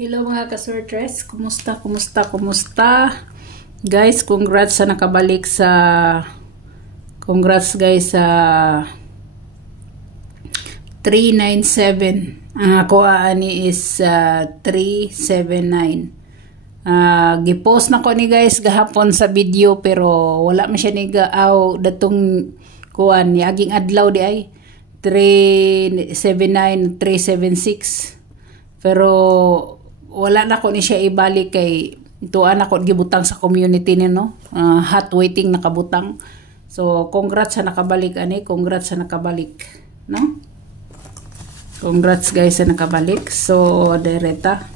Hello mga ka-sortress, kumusta? Guys, congrats guys sa 397. Ang ako ani is 379. Gipost na ko ni guys gahapon sa video pero wala man siya ni gaaw datong kuan ni aging adlaw di ay 379 376 pero wala na ko ni siya ibalik kay tuan ako gibutang sa community ni no. Hot waiting nakabutang. So congrats sa nakabalik ani, congrats sa nakabalik, no? Congrats guys sa nakabalik. So direta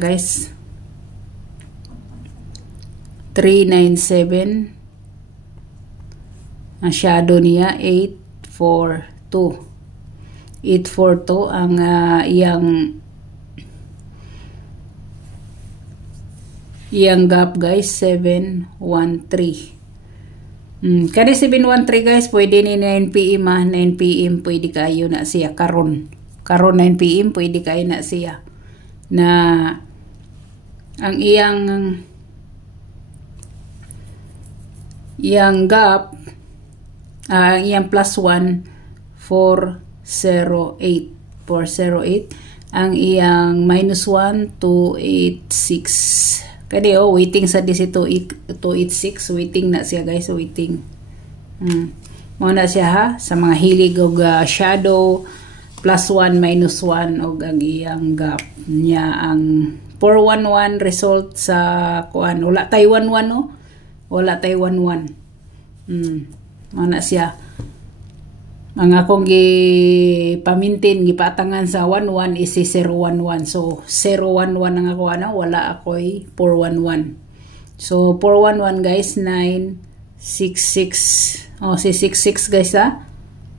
guys. 397. Ang shadow niya 842. 842 ang iyang gap guys 713. Kada 713 guys pwede ni 9 PM 9 PM pwede kayo na siya karon 9 PM pwede kayo na siya na ang iyang gap iyang plus 1 408 ang iyang minus 1 286 kadi waiting sa DC 286 waiting na siya guys, waiting mo na siya ha sa mga hilig og shadow plus 1 minus 1 og ang iyang gap niya ang 411 result sa kuan wala tay 11 no, wala tay 11 mo na siya ang akong gipamintin gipatangan sa 11 is 011 so 011 ang ako wala ako'y 411 so 411 guys 966 si 66 guys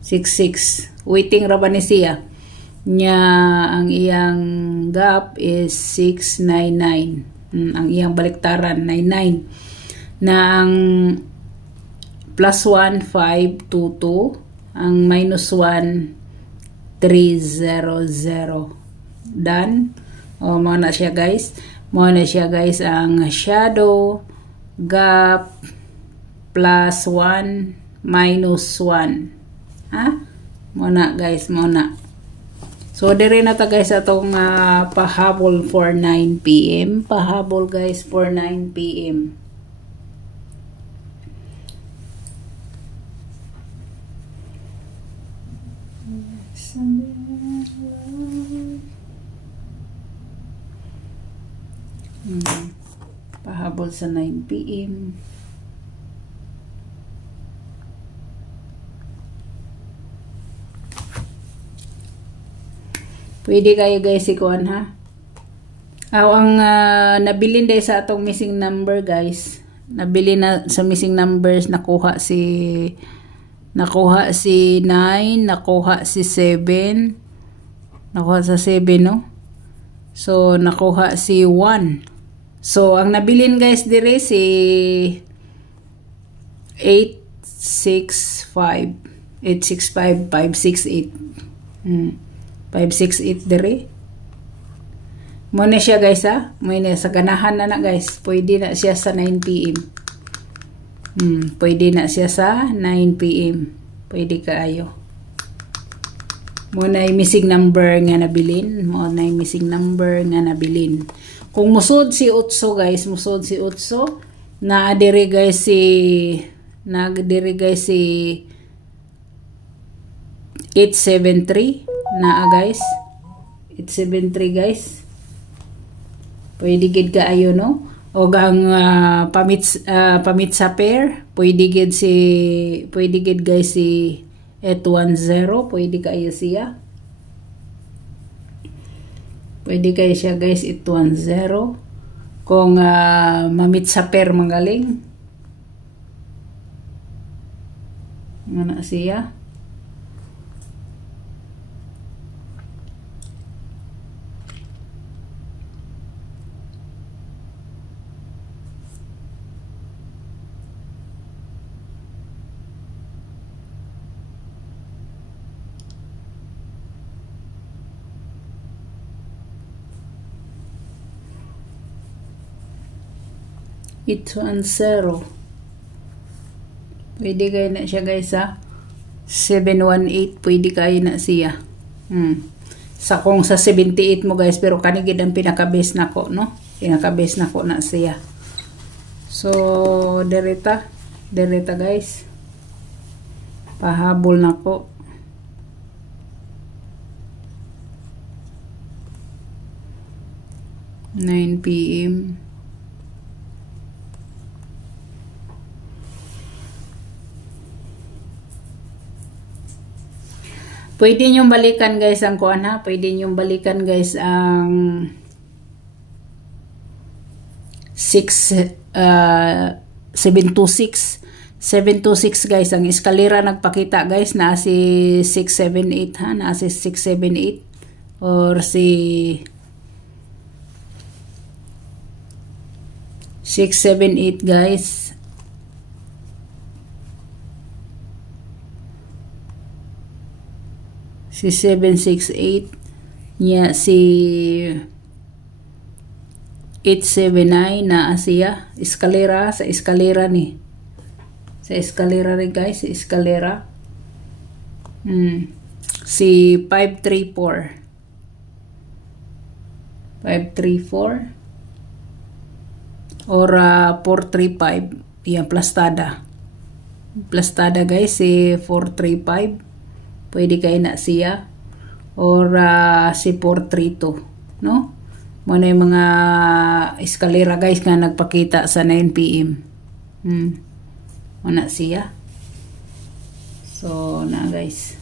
66 waiting ra ba ni siya nya ang iyang gap is 699 ang iyang baliktaran 99 na ang plus 1 522 ang minus 1 300 done. Mo na siya guys, ang shadow gap plus 1 minus 1 mo na guys, so dire na ta guys atong pahabol for 9 PM pahabol guys for 9 PM. Pahabol sa 9 PM. Pwede kayo guys ikuan ha. Ang nabilin dahil sa atong missing number guys. Nabili na sa missing numbers nakuha si 9, nakuha si 7. Nakuha sa 7 no. So nakuha si 1. So ang nabilin guys dire si 865 568 568 dire. Mo na siya guys mo na sa ganahan na guys. Pwede na siya sa 9 PM. Pwede na siya sa 9 PM. Pwede kaayo. Mo na missing number nga nabilin. Kung musod si Utso guys, na dire guys si 873 na guys. 873 guys. Pwede gid kaayo no. O ang pamit sa pair, pwede gid guys si 810, pwede kayo siya. Pwede kayo siya guys 810. Kung mamit sa pair magaling. Ano siya? 810. Pwede kayo na siya guys ha. 718 pwede kayo na siya. Sa kung sa 78 mo guys, pero kanigid ang pinaka-base nako, no? Pinaka-base nako na siya. So dereta guys. Pahabol nako. (9 PM) Pwede nyo balikan guys ang kuan ha. Pwede nyo balikan guys ang 726 guys. Ang eskalera nagpakita guys na si 678 ha. Na si 678 or si 678 guys. Si 768 niya, si 879 na siya. Eskalera, sa eskalera ni. Sa eskalera rin guys, sa eskalera. Si 534. 534 or 435. Yan, plastada. Plastada guys, si 435. Pwede kayo na siya. Or si 432. No? Muna yung mga eskalera guys nga nagpakita sa 9 PM. Muna siya. So, na guys.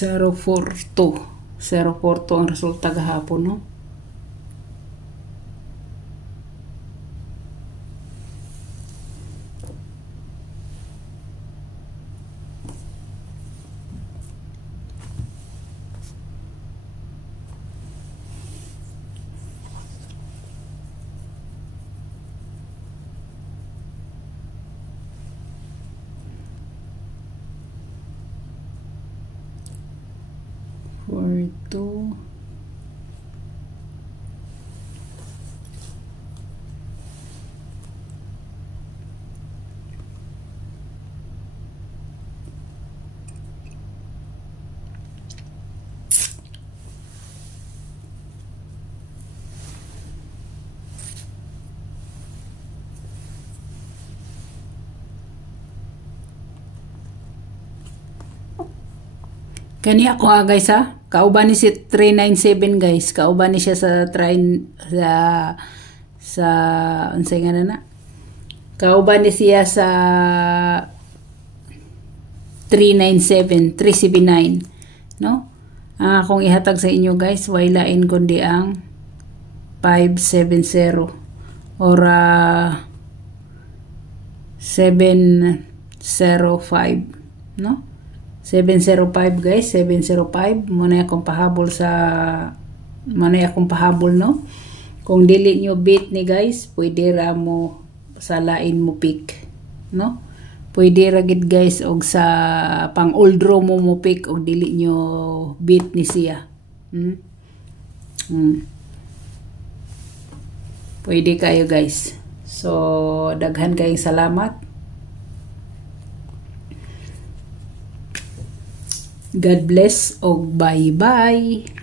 Zero 042 ang resulta gahapon, no? Two. Kani ako guys ha. Kauban ni si 397 guys. Kauban ni siya sa unsay nga na. Kauban ni siya sa 379, no? Ang akong ihatag sa inyo guys, wailain kundi ang 570 or 705, no? 705 guys, 705. Muna akong pahabol no? Kung dili nyo beat ni guys, pwede ra mo sa lain mo pick, no? Pwede ra gid guys og sa pang old draw mo pick og dili nyo beat ni siya. Pwede kayo guys. So daghan kayong salamat. God bless og bye-bye.